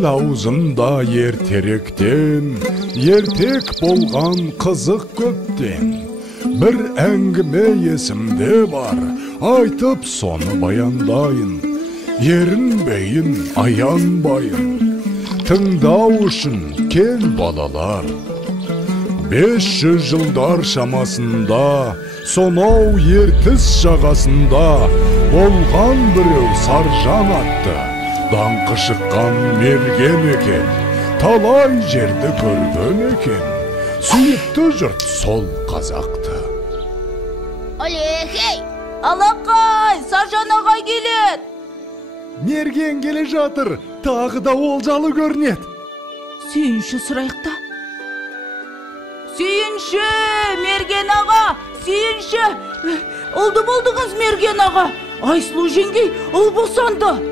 Ел аузында ертеректен, ертек болған қызық көптен. Bir әңгіме есімде бар, айтып соны баяндайын. Ерінбейін, аянбайын, тыңдау үшін кел балалар. 500 жылдар шамасында, сонау ертіс жағасында болған біреу Саржан атты. Даңқы шыққан мерген екен, талай жерді көрген екен. Сүйікті жұрт сол қазақты. Олехей! Алақай! Саржан ағай келеді! Мерген келе жатыр, тағы да олжалы көрінеді. Сүйінші сұрайықта. Сүйінші! Мерген аға! Сүйінші! Олды болдыңыз, Мерген аға! Айсұлу жеңгей, ұл босанды!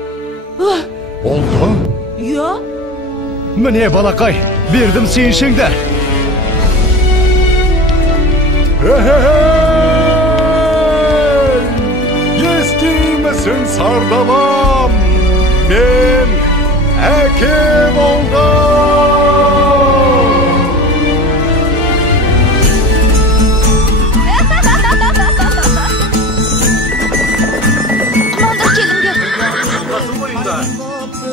Oldu? Ya? Mine balakay, verdim suyunşingdi. Естимісің сардаlam, мен әке болдым. Маңдар келіңдер.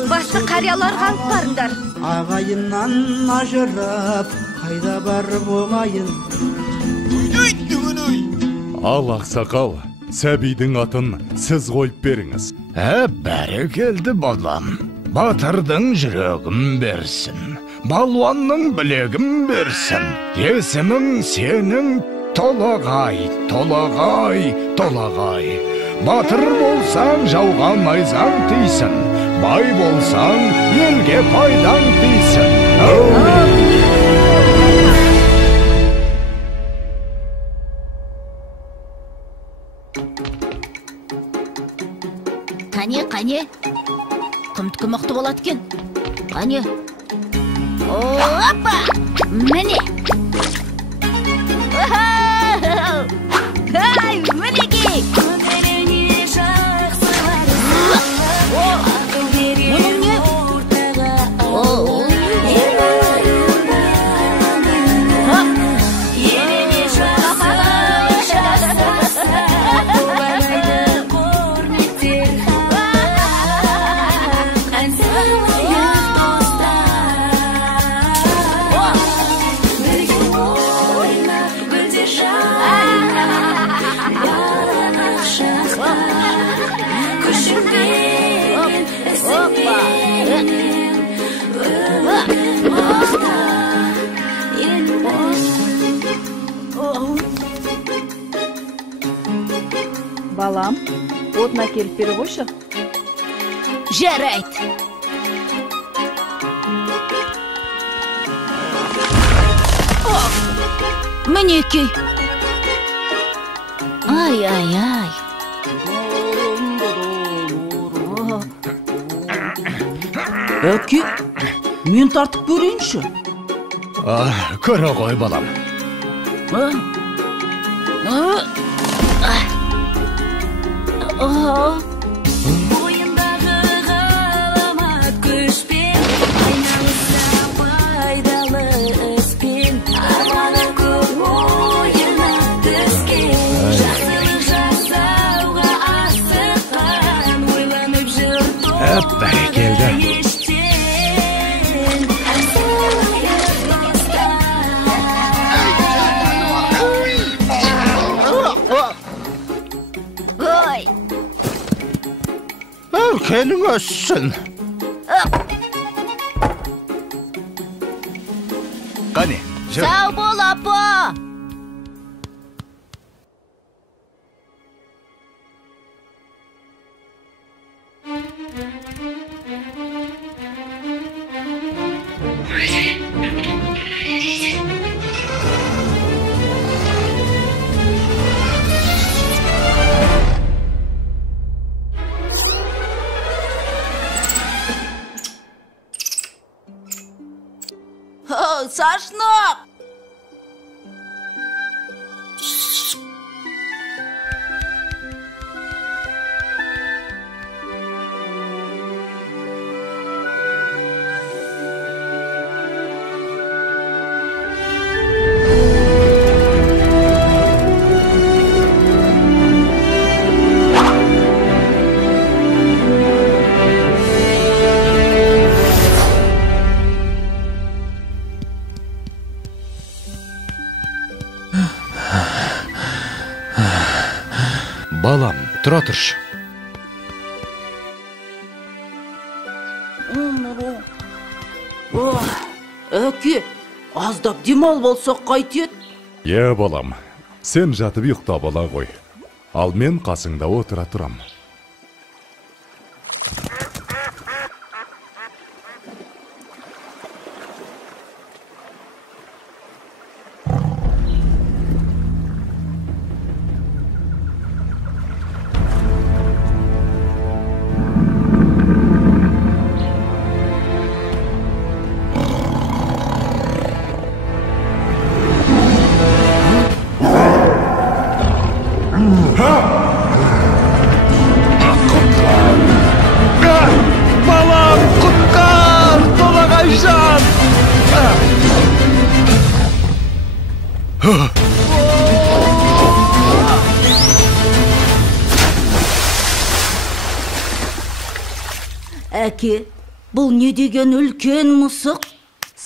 Басты қарияларға алып барыңдар. Ағайыннан ажырап, қайда барып оғайын. Ал ақсақал, сәбидің атын сіз қойып беріңіз. Бәрі келді балам. Батырдың жүрегім берсін, балуанның білегім берсін. Есімің сенің Толағай, Толағай, Толағай. Батыр болсаң жауға найзаң тисін, бай болсаң елге пайдаң тисін. Қане, құмтқы мықты болады кен. Қане. Опа! Міне! Ай, мінекей! Мұның не? Балам, отына келіп бері қойшы. Жарайды. Мінекей. Ай. Әке, мен тартып көрейінші. Көре ғой балам. Бойындағы ғаламат күшпен, айналыса пайдалы іспен, арманы көп ойына түскен, жақсылық жасауға асыққан, ойланып жүр Бәрі келді. Келің өссін. Қане, жүр. Сау бол, апа! Сашнақ! Балам, тұра тұршы. Әке, аздап демал болсақ қайтет? Балам, сен жатып ұйықтап ала ғой. Ал мен қасыңда отыра тұрам. Балам, құтқар! Толағайжан! Әке, бұл не деген үлкен мұсық?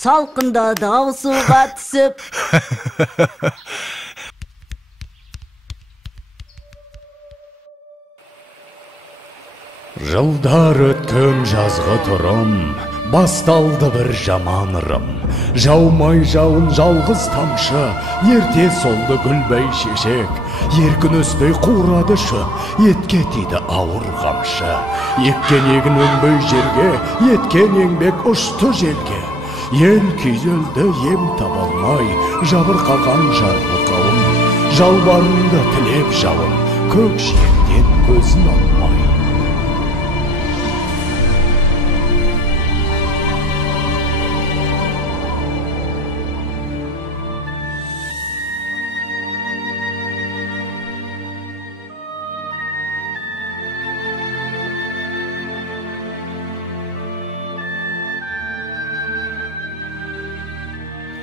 Салқында дау суға түсіп. Жылдар өткен жазғы тұрым, басталды бір жаман ырым. Жаумай жауын жалғыз тамшы, ерте солды гүлбей шешек. Еркін өспей қурады шы, етке тиді ауыр қамшы. Еккен егін өнбей жерге, еткен еңбек ұшты желге. Ел күйзелді ем табалмай, жабырқаған жарлы қауым. Жалбарынды тілеп жауын, көк жиектен көзін алмай.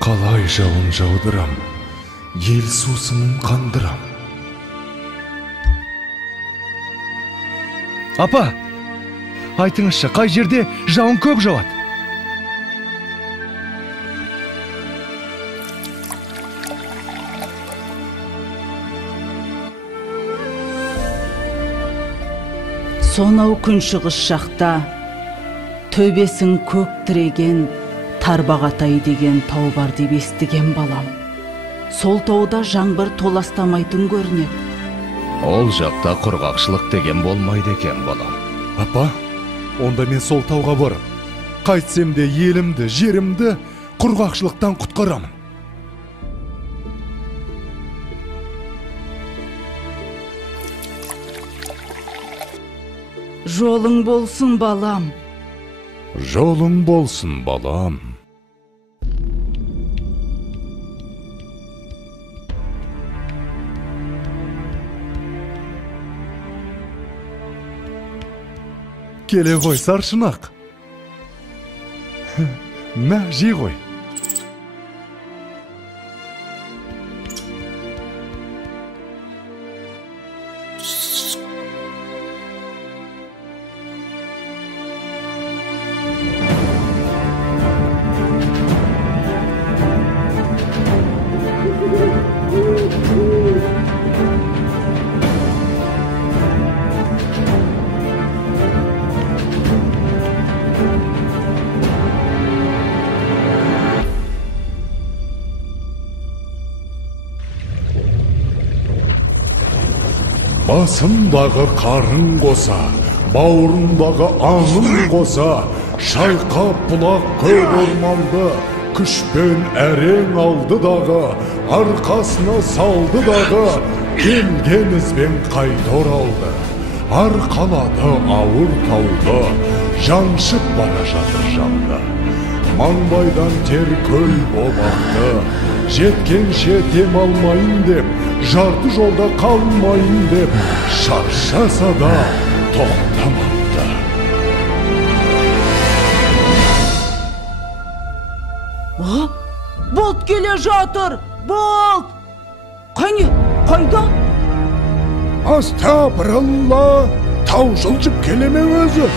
Қалай жауын жаудырам, ел сусынын қандырам. Апа, айтыңызшы, қай жерде жауын көп жауады? Сонау күншығыс жақта төбесін көк тіреген Тарбағатай деген тау бар деп естіген балам. Сол тауда жаңбыр толастамайтын көрінеді. Ол жақта құрғақшылық деген болмайды екен, балам. Апа, онда мен сол тауға барып, қайтсем де елімді, жерімді құрғақшылықтан құтқарамын. Жолың болсын, балам. Жолың болсын, балам. Келе ғой, саршынақ. Мә, жей ғой. Басымдағы қарын қоса, бауырымдағы аңым қоса, шайқап бұлақ көк орманды, күшпен әрең алды дағы, арқасына салды дағы, келген ізбен қайта оралды. Арқалады ауыр тауды, жаншып бара жатыр жанды. Маңбайдан тер көл болақты, жеткенше дем алмайын деп, жарты жолда қалмайын деп, шаршаса да тоқтамапты. Болт келе жатыр! Болт! Қане, қайда? Астапыралла, тау жылжып келеме өзі.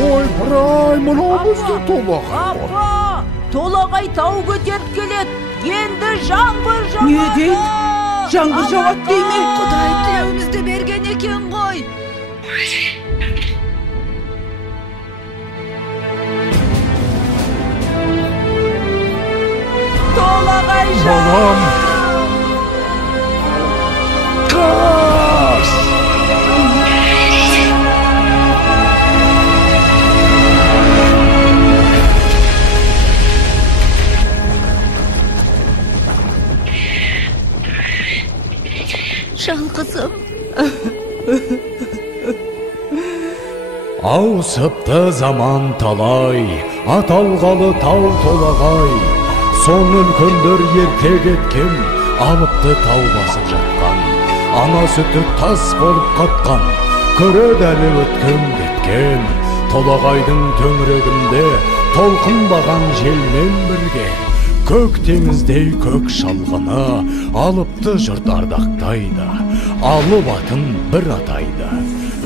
Ой, бірай, мұнау бізді толағай ғой. Апа, толағай тау көтеріп келеді. Енді жаңбыр жауады. Не дейді? жаңбыр жауат дейме? Құдай тілеуімізді берген екен ғой. Толағай Балам! Қаш! Жалғызым. Ауысыпты заман талай, аталғалы тау толағай. Сон үлкендер ерте кеткен, алыпты тау басып жатқан. Ана сүті тас болып қатқан, көреді әлі өткен кеткен. Толағайдың төңірегінде толқынбаған желмен бірге. Көк теңіздей көк шалғыны алыпты жұрт ардақтайды. Алып атын бір атайды,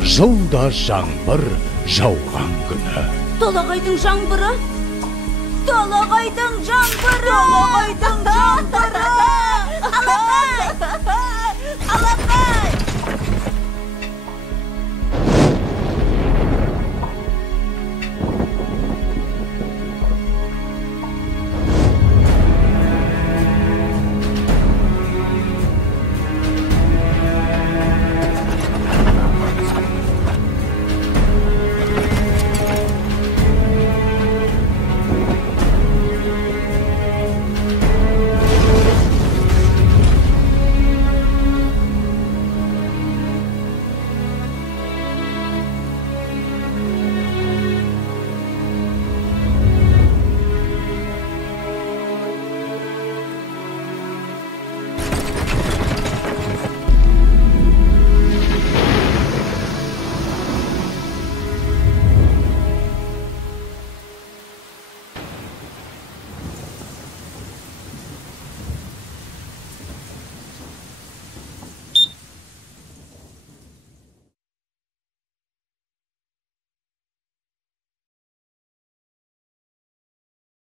жылда жаңбыр жауған күні. Толағайдың жаңбыры. Толағайдың жаңбыры. Толағайдың жаңбыры.